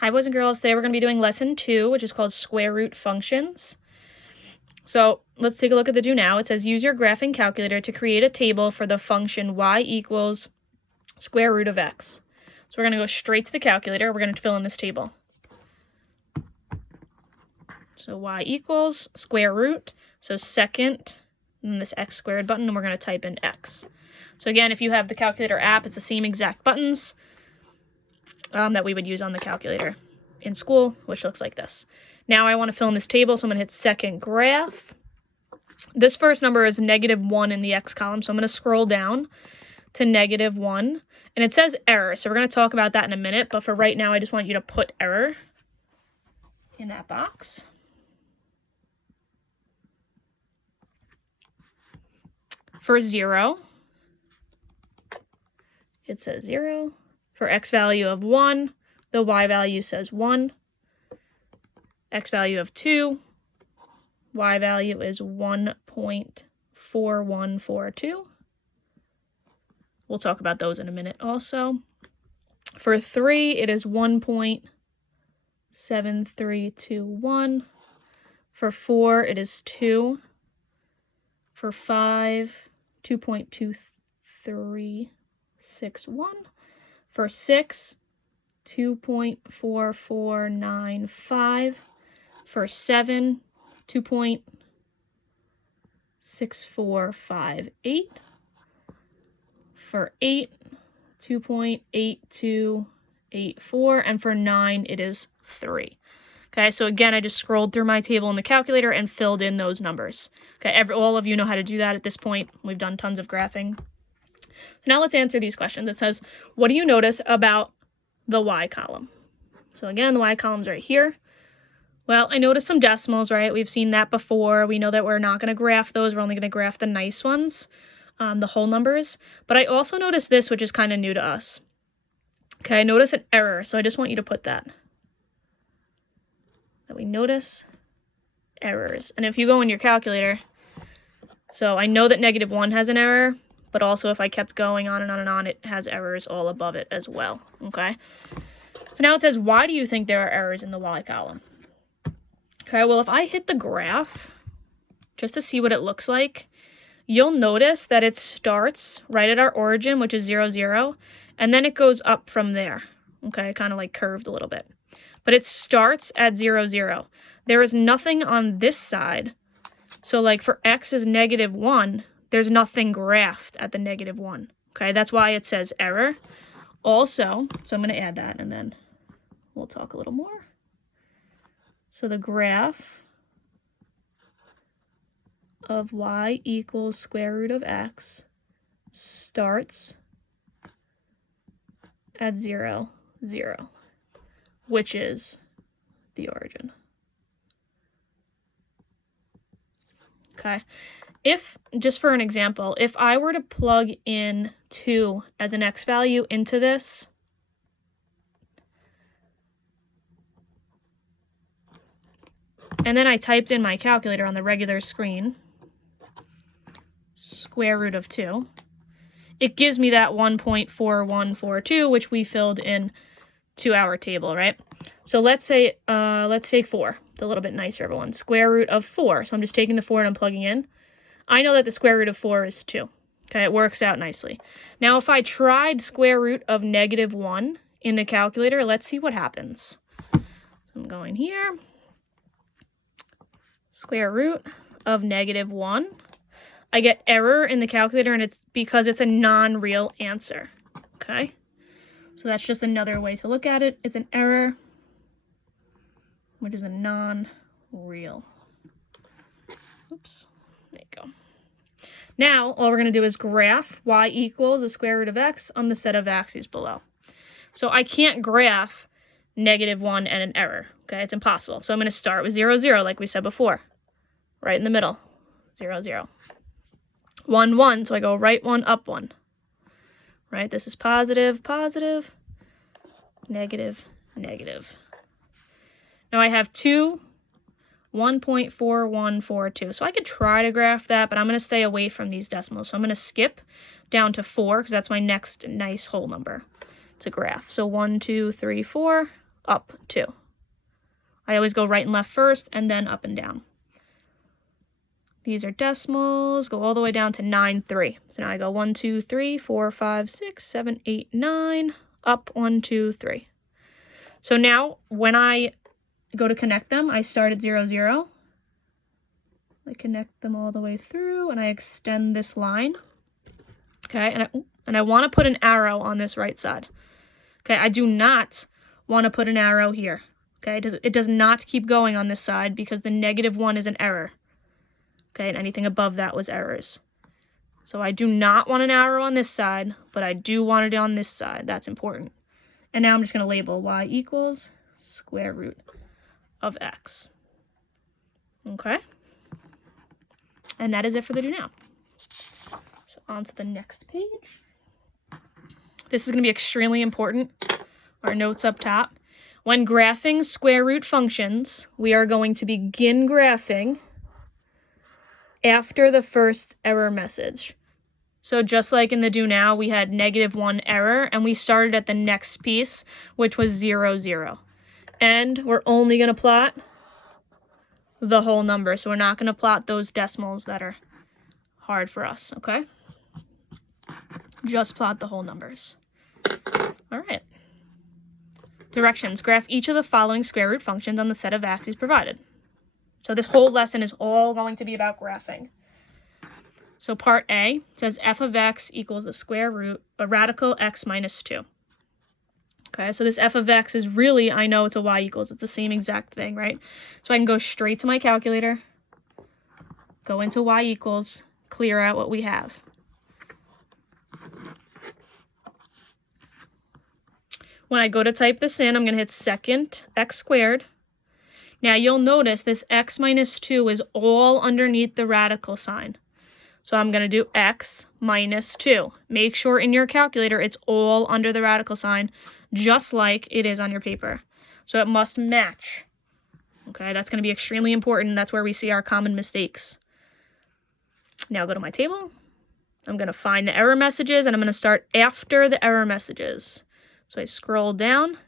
Hi boys and girls, today we're going to be doing lesson 2, which is called square root functions. So let's take a look at the do now. It says use your graphing calculator to create a table for the function y equals square root of x. So we're going to go straight to the calculator. We're going to fill in this table. So y equals square root, so second, and this x squared button, and we're going to type in x. So again, if you have the calculator app, it's the same exact buttons that we would use on the calculator in school, which looks like this. Now I want to fill in this table, so I'm going to hit second graph. This first number is -1 in the x column, so I'm going to scroll down to -1, and it says error, so we're going to talk about that in a minute, but for right now I just want you to put error in that box. For 0, it says 0. For x value of 1, the y value says 1. X value of 2, y value is 1.4142. We'll talk about those in a minute also. For 3, it is 1.7321. For 4, it is 2. For 5, 2.2361. For 6, 2.4495. For 7, 2.6458. For 8, 2.8284. And for 9, it is 3. Okay, so again, I just scrolled through my table in the calculator and filled in those numbers. Okay, all of you know how to do that at this point. We've done tons of graphing. So now let's answer these questions. It says, what do you notice about the y column? So again, the y column's right here. Well, I noticed some decimals, right? We've seen that before. We know that we're not going to graph those. We're only going to graph the nice ones, the whole numbers. But I also noticed this, which is kind of new to us. Okay, I noticed an error, so I just want you to put that we notice errors. And if you go in your calculator, so I know that -1 has an error, but also if I kept going on and on and on, it has errors all above it as well, okay? So now it says, why do you think there are errors in the y column? Okay, well, if I hit the graph, just to see what it looks like, you'll notice that it starts right at our origin, which is 0, 0, and then it goes up from there, okay? Kind of like curved a little bit. But it starts at 0, 0. There is nothing on this side. So like for x is -1, there's nothing graphed at the -1. Okay, that's why it says error. Also, so I'm going to add that and then we'll talk a little more. So the graph of y equals square root of x starts at 0, 0. Which is the origin. Okay, if, just for an example, if I were to plug in 2 as an x value into this, and then I typed in my calculator on the regular screen, square root of 2, it gives me that 1.4142, which we filled in to our table, right? So let's say, let's take 4. It's a little bit nicer, everyone. Square root of 4. So I'm just taking the 4 and I'm plugging in. I know that the square root of 4 is 2. Okay, it works out nicely. Now, if I tried square root of -1 in the calculator, let's see what happens. So I'm going here. Square root of -1. I get error in the calculator, and it's because it's a non-real answer. Okay? So that's just another way to look at it. It's an error, which is a non-real. Oops, there you go. Now, all we're going to do is graph y equals the square root of x on the set of axes below. So I can't graph -1 and an error, okay? It's impossible. So I'm going to start with 0, 0, like we said before, right in the middle, 0, 0. 1, 1, so I go right 1, up 1. Right, this is positive, positive, negative, negative. Now I have 2, 1.4142. So I could try to graph that, but I'm going to stay away from these decimals. So I'm going to skip down to 4 because that's my next nice whole number to graph. So 1, 2, 3, 4. up 2. I always go right and left first, and then up and down. These are decimals, go all the way down to 9, 3. So now I go 1, 2, 3, 4, 5, 6, 7, 8, 9, up 1, 2, 3. So now when I go to connect them, I start at 0, 0. I connect them all the way through, and I extend this line. Okay, and I want to put an arrow on this right side. Okay, I do not want to put an arrow here. Okay, it does not keep going on this side because the -1 is an error. Okay, and anything above that was errors. So I do not want an arrow on this side, but I do want it on this side. That's important. And now I'm just going to label y equals square root of x. Okay? And that is it for the do now. So on to the next page. This is going to be extremely important. Our notes up top. When graphing square root functions, we are going to begin graphing after the first error message. So just like in the do now, we had -1 error, and we started at the next piece, which was 0, 0. And we're only going to plot the whole number, so we're not going to plot those decimals that are hard for us, okay? Just plot the whole numbers. All right. Directions. Graph each of the following square root functions on the set of axes provided. So this whole lesson is all going to be about graphing. So part A says f of x equals the square root, a radical x minus 2. Okay, so this f of x is really, I know it's a y equals. It's the same exact thing, right? So I can go straight to my calculator, go into y equals, clear out what we have. When I go to type this in, I'm going to hit second x squared. Now you'll notice this x minus 2 is all underneath the radical sign. So I'm going to do x minus 2. Make sure in your calculator it's all under the radical sign, just like it is on your paper. So it must match. Okay, that's going to be extremely important. That's where we see our common mistakes. Now go to my table. I'm going to find the error messages, and I'm going to start after the error messages. So I scroll down.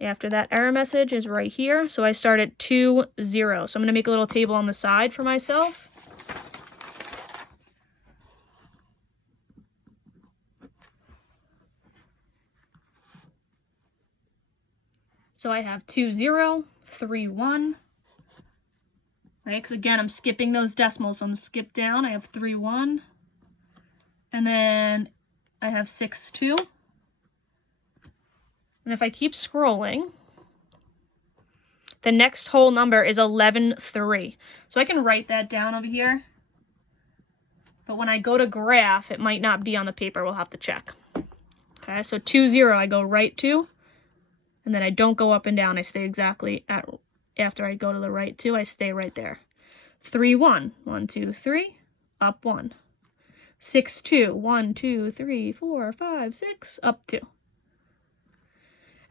After that error message is right here. So I start at 2, 0. So I'm going to make a little table on the side for myself. So I have 2, 0, 3, 1. Right, because again, I'm skipping those decimals. So I'm going to skip down. I have 3, 1. And then I have 6, 2. And if I keep scrolling, the next whole number is 11, 3. So I can write that down over here. But when I go to graph, it might not be on the paper. We'll have to check. Okay, so 2, 0, I go right to. And then I don't go up and down. I stay exactly at, after I go to the right 2, I stay right there. 3, 1. 1, 2, 3. Up 1. 6, 2. 1, 2, 3, 4, 5, 6. Up 2.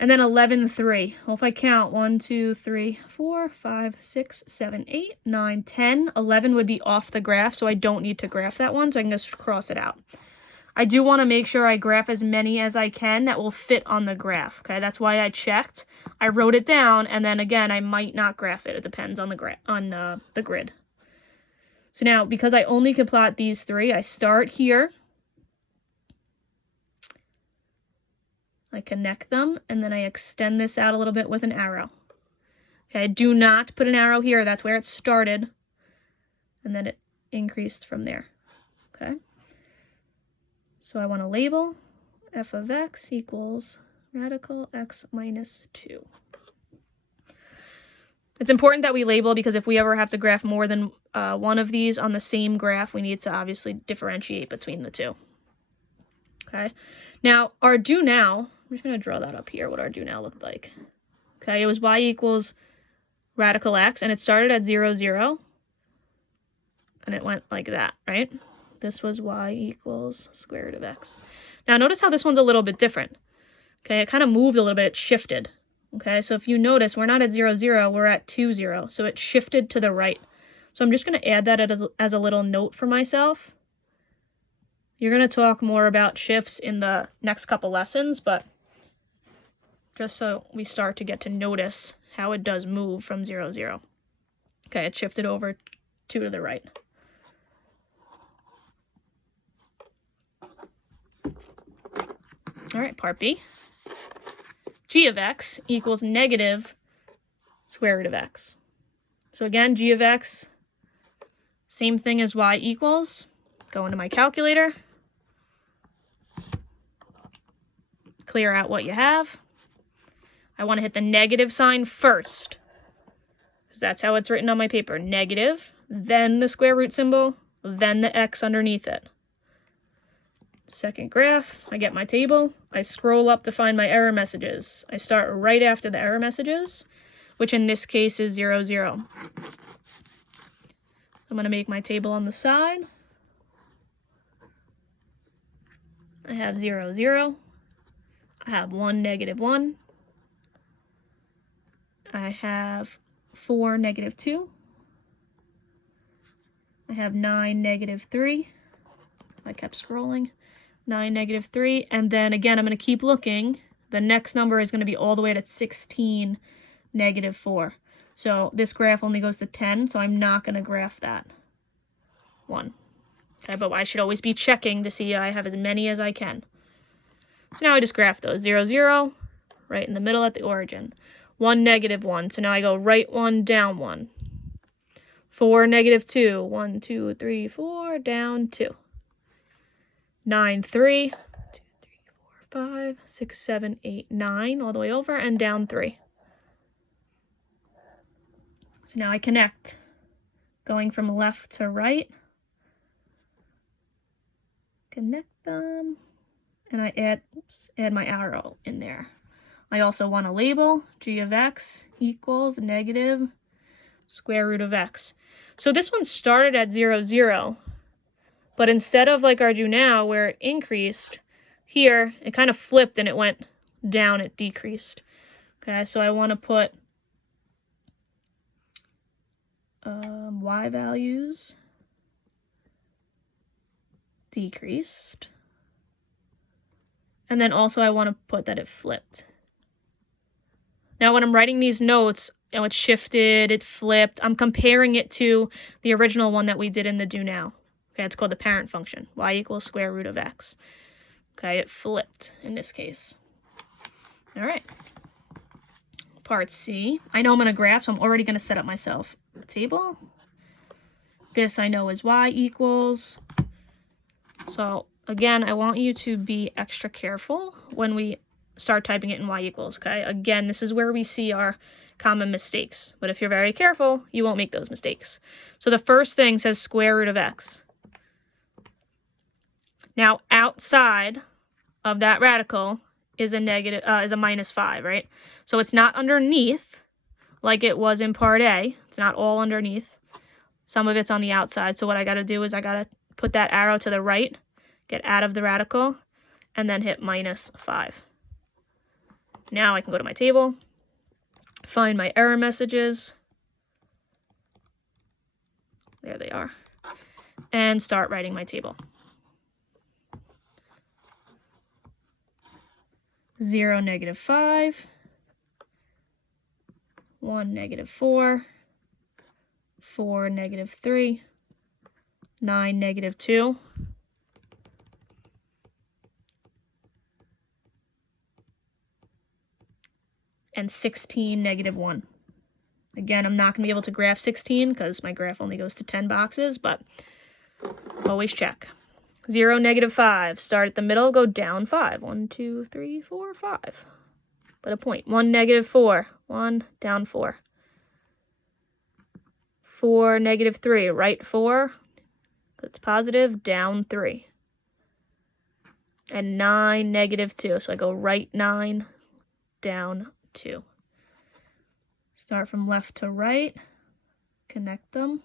And then 11, 3. Well, if I count 1, 2, 3, 4, 5, 6, 7, 8, 9, 10. 11 would be off the graph, so I don't need to graph that one, so I can just cross it out. I do want to make sure I graph as many as I can that will fit on the graph. Okay, that's why I checked. I wrote it down, and then again, I might not graph it. It depends on the grid. So now, because I only can plot these 3, I start here. I connect them, and then I extend this out a little bit with an arrow. Okay, do not put an arrow here. That's where it started, and then it increased from there. Okay. So I want to label f of x equals radical x minus 2. It's important that we label because if we ever have to graph more than one of these on the same graph, we need to obviously differentiate between the two. Okay. Now, our do now, I'm just going to draw that up here, what our do now looked like. Okay, it was y equals radical x, and it started at 0, 0, and it went like that, right? This was y equals square root of x. Now, notice how this one's a little bit different. Okay, it kind of moved a little bit, it shifted. Okay, so if you notice, we're not at 0, 0, we're at 2, 0, so it shifted to the right. So I'm just going to add that as a little note for myself. You're going to talk more about shifts in the next couple lessons, but just so we start to get to notice how it does move from 0, 0. Okay, it shifted over 2 to the right. All right, part B. G of x equals negative square root of x. So again, g of x, same thing as y equals. Go into my calculator. Clear out what you have. I want to hit the negative sign first, because that's how it's written on my paper. Negative, then the square root symbol, then the x underneath it. Second graph, I get my table. I scroll up to find my error messages. I start right after the error messages, which in this case is 0, 0. I'm going to make my table on the side. I have 0, 0. I have 1, negative 1. I have 4, negative 2. I have 9, negative 3. I kept scrolling. 9, negative 3. And then again, I'm going to keep looking. The next number is going to be all the way to 16, negative 4. So this graph only goes to 10, so I'm not going to graph that 1. Okay, but I should always be checking to see I have as many as I can. So now I just graph those. 0, 0, right in the middle at the origin. 1, negative 1. So now I go right 1, down 1. 4, negative 2. 1, 2, 3, 4, down 2. 9, 3. 2, 3, 4, 5, 6, 7, 8, 9. All the way over and down 3. So now I connect. Going from left to right. Connect them. And I add my arrow in there. I also want to label g of x equals negative square root of x. So this one started at 0, 0, but instead of like our do now where it increased, here it kind of flipped and it went down, it decreased. Okay, so I want to put y values decreased. And then also I want to put that it flipped. Now when I'm writing these notes, it shifted, it flipped, I'm comparing it to the original one that we did in the do now. Okay, it's called the parent function, y equals square root of x. Okay, it flipped in this case. All right. Part C. I know I'm going to graph, so I'm already going to set up myself a table. This I know is y equals. So again, I want you to be extra careful when we start typing it in y equals, okay? Again, this is where we see our common mistakes. But if you're very careful, you won't make those mistakes. So the first thing says square root of x. Now, outside of that radical is a negative, is a minus 5, right? So it's not underneath like it was in part A. It's not all underneath. Some of it's on the outside. So what I got to do is I got to put that arrow to the right, get out of the radical, and then hit minus 5. Now I can go to my table, find my error messages. There they are. And start writing my table. 0, negative 5. 1, negative 4. 4, negative 3. 9, negative 2. And 16, negative 1. Again, I'm not going to be able to graph 16 because my graph only goes to 10 boxes, but always check. 0, negative 5. Start at the middle, go down 5. 1, 2, 3, 4, 5. Put a point. 1, negative 4. 1, down 4. 4, negative 3. Right 4. That's positive, down 3. And 9, negative 2. So I go right 9, down 2. Start from left to right, connect them,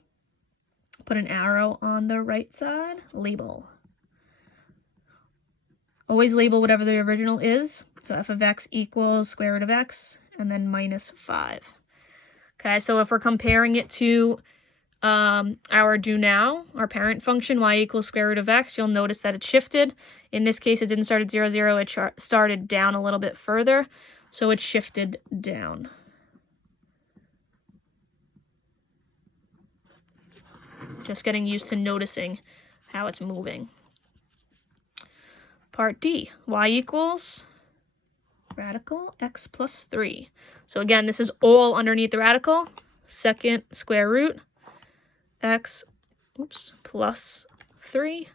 put an arrow on the right side, label. Always label whatever the original is. So f of x equals square root of x, and then minus 5. Okay, so if we're comparing it to our do now, our parent function, y equals square root of x, you'll notice that it shifted. In this case, it didn't start at 0, 0, it started down a little bit further. So it shifted down. Just getting used to noticing how it's moving. Part D, y equals radical x plus 3. So again, this is all underneath the radical. Second square root x plus 3.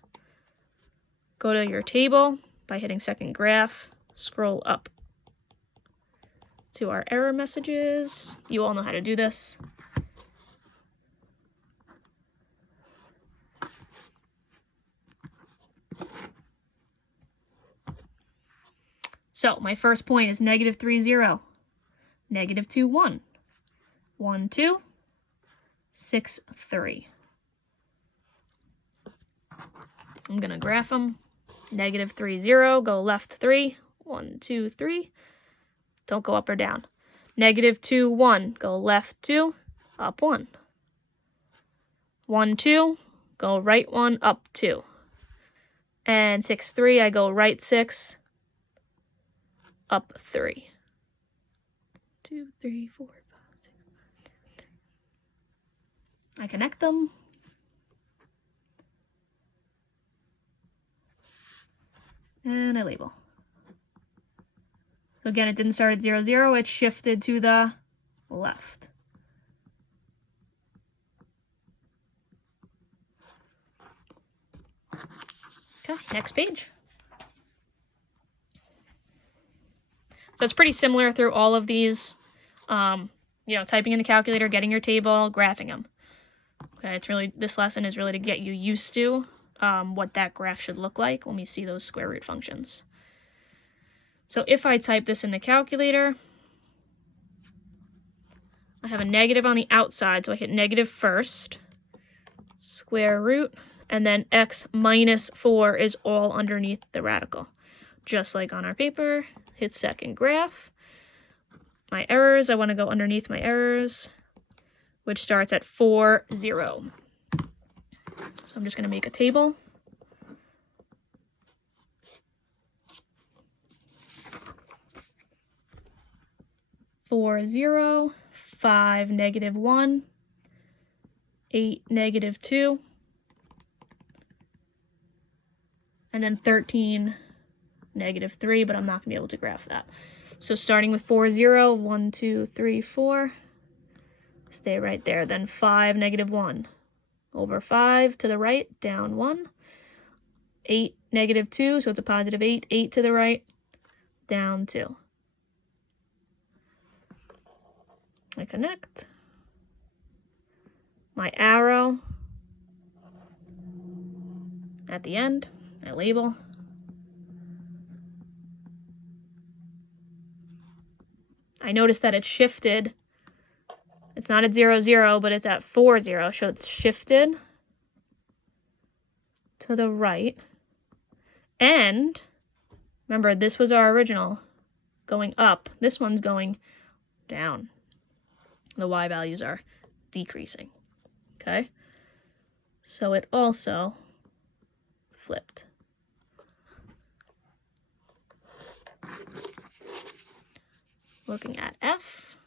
Go to your table by hitting second graph. Scroll up to our error messages. You all know how to do this. So my first point is negative 3, 0, negative 2, 1, 1, 2, 6, 3. I'm going to graph them. Negative 3, 0, go left 3, 1, 2, 3. Don't go up or down. Negative 2, 1, go left 2, up 1. 1, 2, go right 1, up 2. And 6, 3, I go right 6, up 3. 2, 3, 4, 5, 6. I connect them. And I label. So again, it didn't start at 0, 0. It shifted to the left. Okay, next page. So it's pretty similar through all of these. Typing in the calculator, getting your table, graphing them. Okay, this lesson is really to get you used to what that graph should look like when we see those square root functions. So if I type this in the calculator, I have a negative on the outside, so I hit negative first, square root, and then x minus 4 is all underneath the radical. Just like on our paper, hit second graph. My errors, I want to go underneath my errors, which starts at 4, 0. So I'm just going to make a table. Four, 0, 5, negative 1, 8, negative 2, and then 13, negative 3, but I'm not going to be able to graph that. So starting with 4, 0, 1, 2, 3, 4, stay right there. Then 5, negative 1, over 5 to the right, down 1, 8, negative 2, so it's a positive 8, 8 to the right, down 2. I connect. My arrow at the end, I label. I notice that it's shifted. It's not at 0, 0, but it's at 4, 0, so it's shifted to the right. And remember, this was our original going up. This one's going down. The y values are decreasing. Okay? So it also flipped. Looking at F,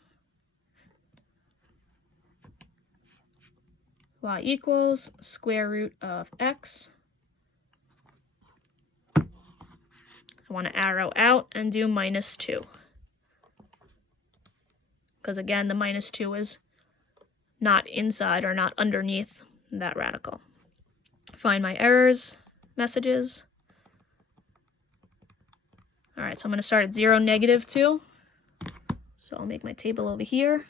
y equals square root of x. I want to arrow out and do minus 2. Because again, the minus 2 is not inside or not underneath that radical. Find my errors, messages. All right, so I'm going to start at 0, negative 2. So I'll make my table over here.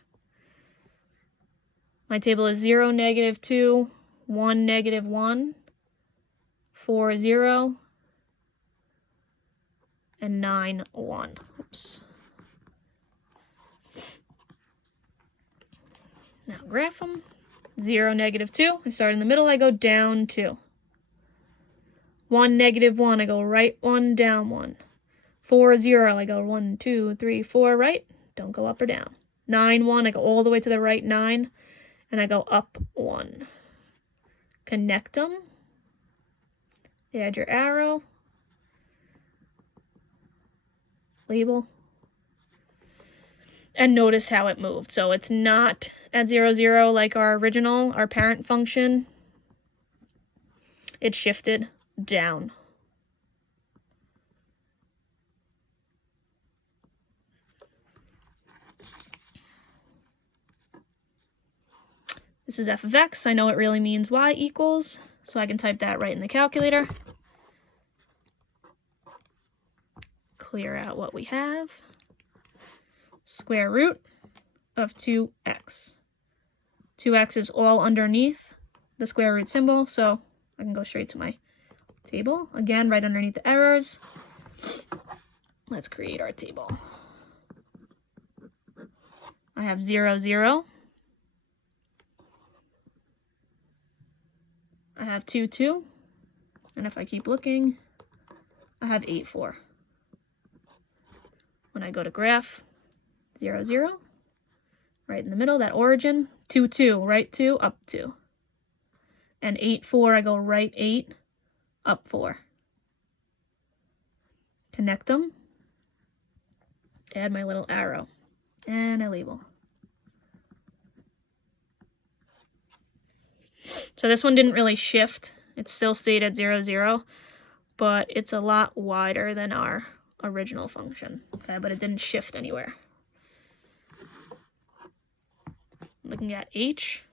My table is 0, negative 2, 1, negative 1, 4, 0, and 9, 1. Oops. Now graph them. 0, negative 2. I start in the middle, I go down 2. 1, negative 1, I go right 1, down 1. 4, 0, I go 1, 2, 3, 4, right. Don't go up or down. 9, 1, I go all the way to the right 9, and I go up 1. Connect them. Add your arrow. Label. And notice how it moved. So it's not at 0, 0 like our original, our parent function. It shifted down. This is f of x. I know it really means y equals, so I can type that right in the calculator. Clear out what we have. Square root of 2x. 2x is all underneath the square root symbol, so I can go straight to my table. Again, right underneath the errors. Let's create our table. I have 0, 0. I have 2, 2. And if I keep looking, I have 8, 4. When I go to graph, 0, 0. Right in the middle, that origin. 2, 2, right 2, up 2. And 8, 4, I go right 8, up 4. Connect them. Add my little arrow. And I label. So this one didn't really shift. It still stayed at 0, 0, but it's a lot wider than our original function. Okay, but it didn't shift anywhere. Looking at h,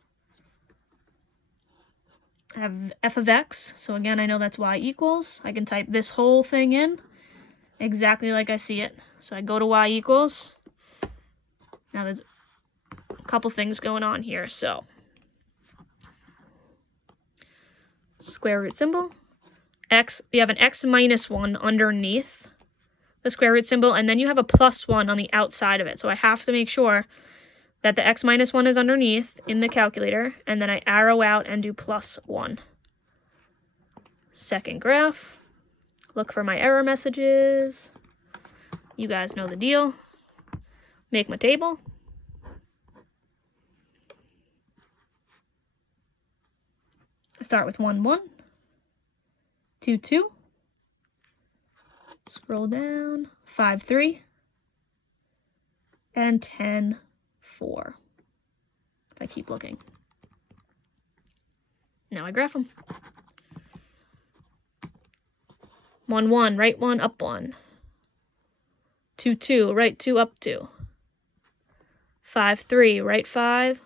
I have f of x. So again, I know that's y equals. I can type this whole thing in exactly like I see it. So I go to y equals. Now there's a couple things going on here. So square root symbol, x, you have an x minus 1 underneath the square root symbol, and then you have a plus 1 on the outside of it. So I have to make sure that the x minus 1 is underneath in the calculator, and then I arrow out and do plus 1. Second graph, look for my error messages. You guys know the deal. Make my table. I start with 1, 1, 2, 2, scroll down, 5, 3, and 10, 4. If I keep looking. Now I graph them. 1, 1, right 1, up 1. 2, 2, right 2, up 2. 5, 3, right 5,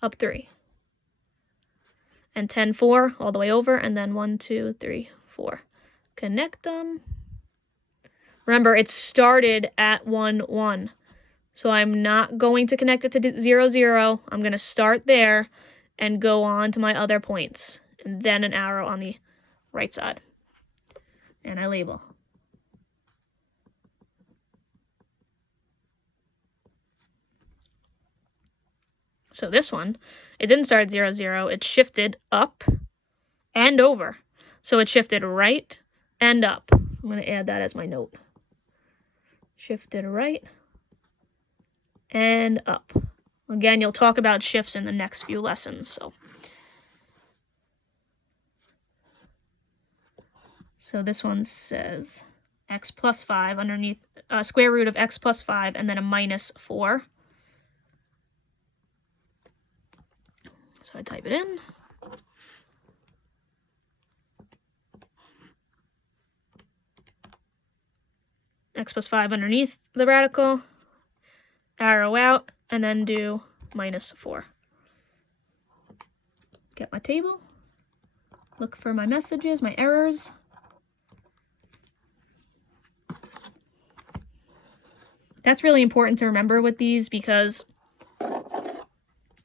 up 3. And 10, 4, all the way over, and then 1, 2, 3, 4. Connect them. Remember, it started at 1, 1. So I'm not going to connect it to 0, 0. I'm going to start there and go on to my other points. And then an arrow on the right side. And I label. So this one, it didn't start at 0, 0. It shifted up and over. So it shifted right and up. I'm going to add that as my note. Shifted right and up. Again, you'll talk about shifts in the next few lessons. So this one says x plus 5 underneath square root of x plus 5 and then a minus 4. So I type it in. X plus 5 underneath the radical, arrow out, and then do minus 4. Get my table, look for my messages, my errors. That's really important to remember with these because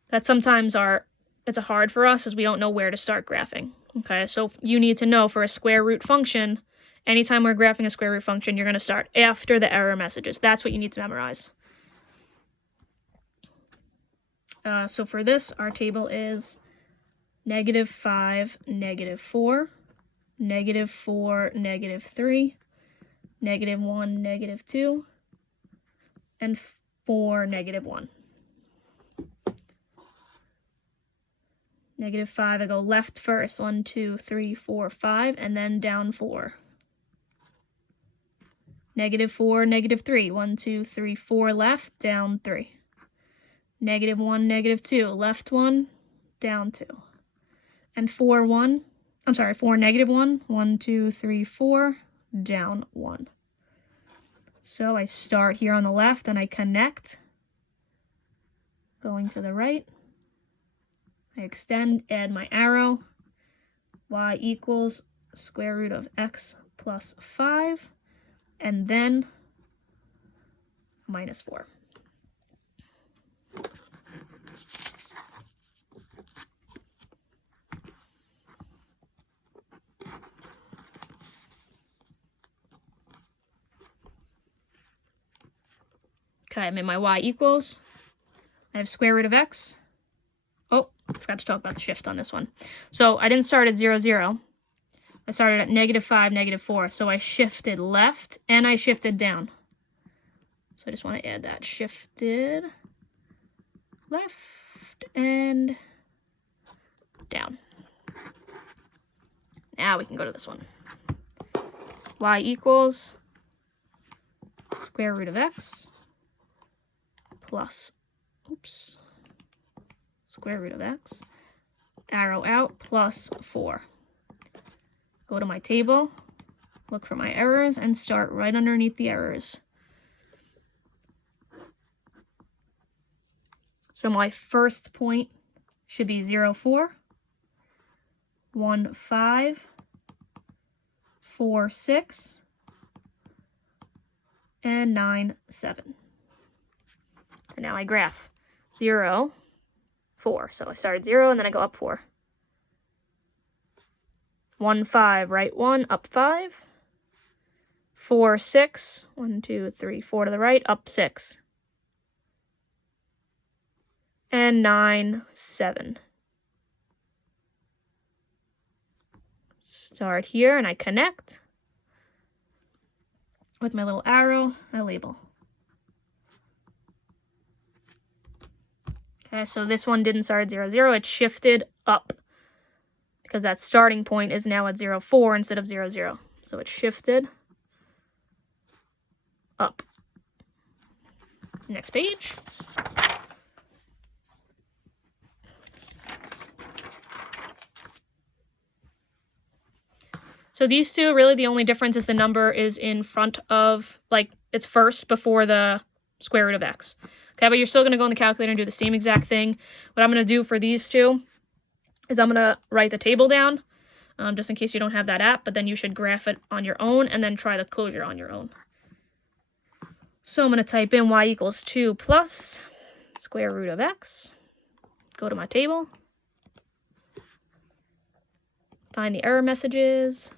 that sometimes it's hard for us as we don't know where to start graphing. Okay, so you need to know for a square root function, anytime we're graphing a square root function, you're going to start after the error messages. That's what you need to memorize. So for this, our table is -5, -4, -4, -3, -1, -2, and 4, -1. -5, I go left first, 1, 2, 3, 4, 5, and then down 4. -4, -3. 1, 2, 3, 4 left, down 3. -1, -2. Left 1, down 2. And 4, 1. I'm sorry, 4, -1. 1, 2, 3, 4, down 1. So I start here on the left and I connect. Going to the right. I extend, add my arrow. Y equals square root of x plus 5. And then -4. Okay, I'm in my y equals. I have square root of x. Oh, I forgot to talk about the shift on this one. So I didn't start at 0, 0. I started at -5, -4. So I shifted left and I shifted down. So I just want to add that. Shifted left and down. Now we can go to this one. Y equals square root of x plus, square root of x, arrow out, plus 4. Go to my table, look for my errors, and start right underneath the errors. So my first point should be 0, 4, 1, 5, 4, 6, and 9, 7. So now I graph 0, 4. So I started 0 and then I go up 4. 1, 5, right 1, up 5. 4, 6, 1, 2, 3, 4 to the right, up 6. And 9, 7. Start here and I connect. With my little arrow, I label. Okay, so this one didn't start at 0, 0. It shifted up because that starting point is now at 0, 4 instead of 0, 0. So it shifted up. Next page. So these two, really the only difference is the number is in front of, like, it's first before the square root of x. Okay, but you're still going to go in the calculator and do the same exact thing. What I'm going to do for these two is I'm going to write the table down, just in case you don't have that app, but then you should graph it on your own and then try the closure on your own. So I'm going to type in y equals 2 plus square root of x. Go to my table. Find the error messages.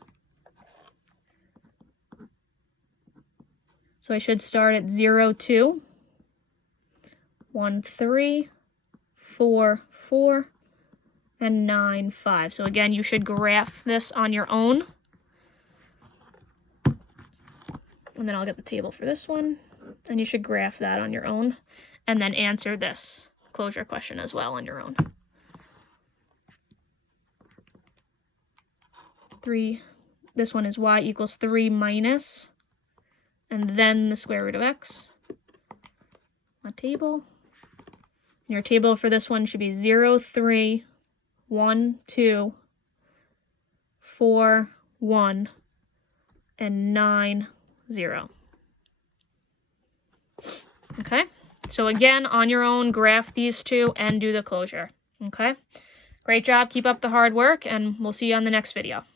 So I should start at 0, 2. 1, 3, 4, 4, and 9, 5. So again, you should graph this on your own. And then I'll get the table for this one. And you should graph that on your own. And then answer this closure question as well on your own. 3, this one is y equals 3 minus, and then the square root of x. My table. Your table for this one should be 0, 3, 1, 2, 4, 1, and 9, 0. Okay, so again, on your own, graph these two and do the closure. Okay, great job. Keep up the hard work, and we'll see you on the next video.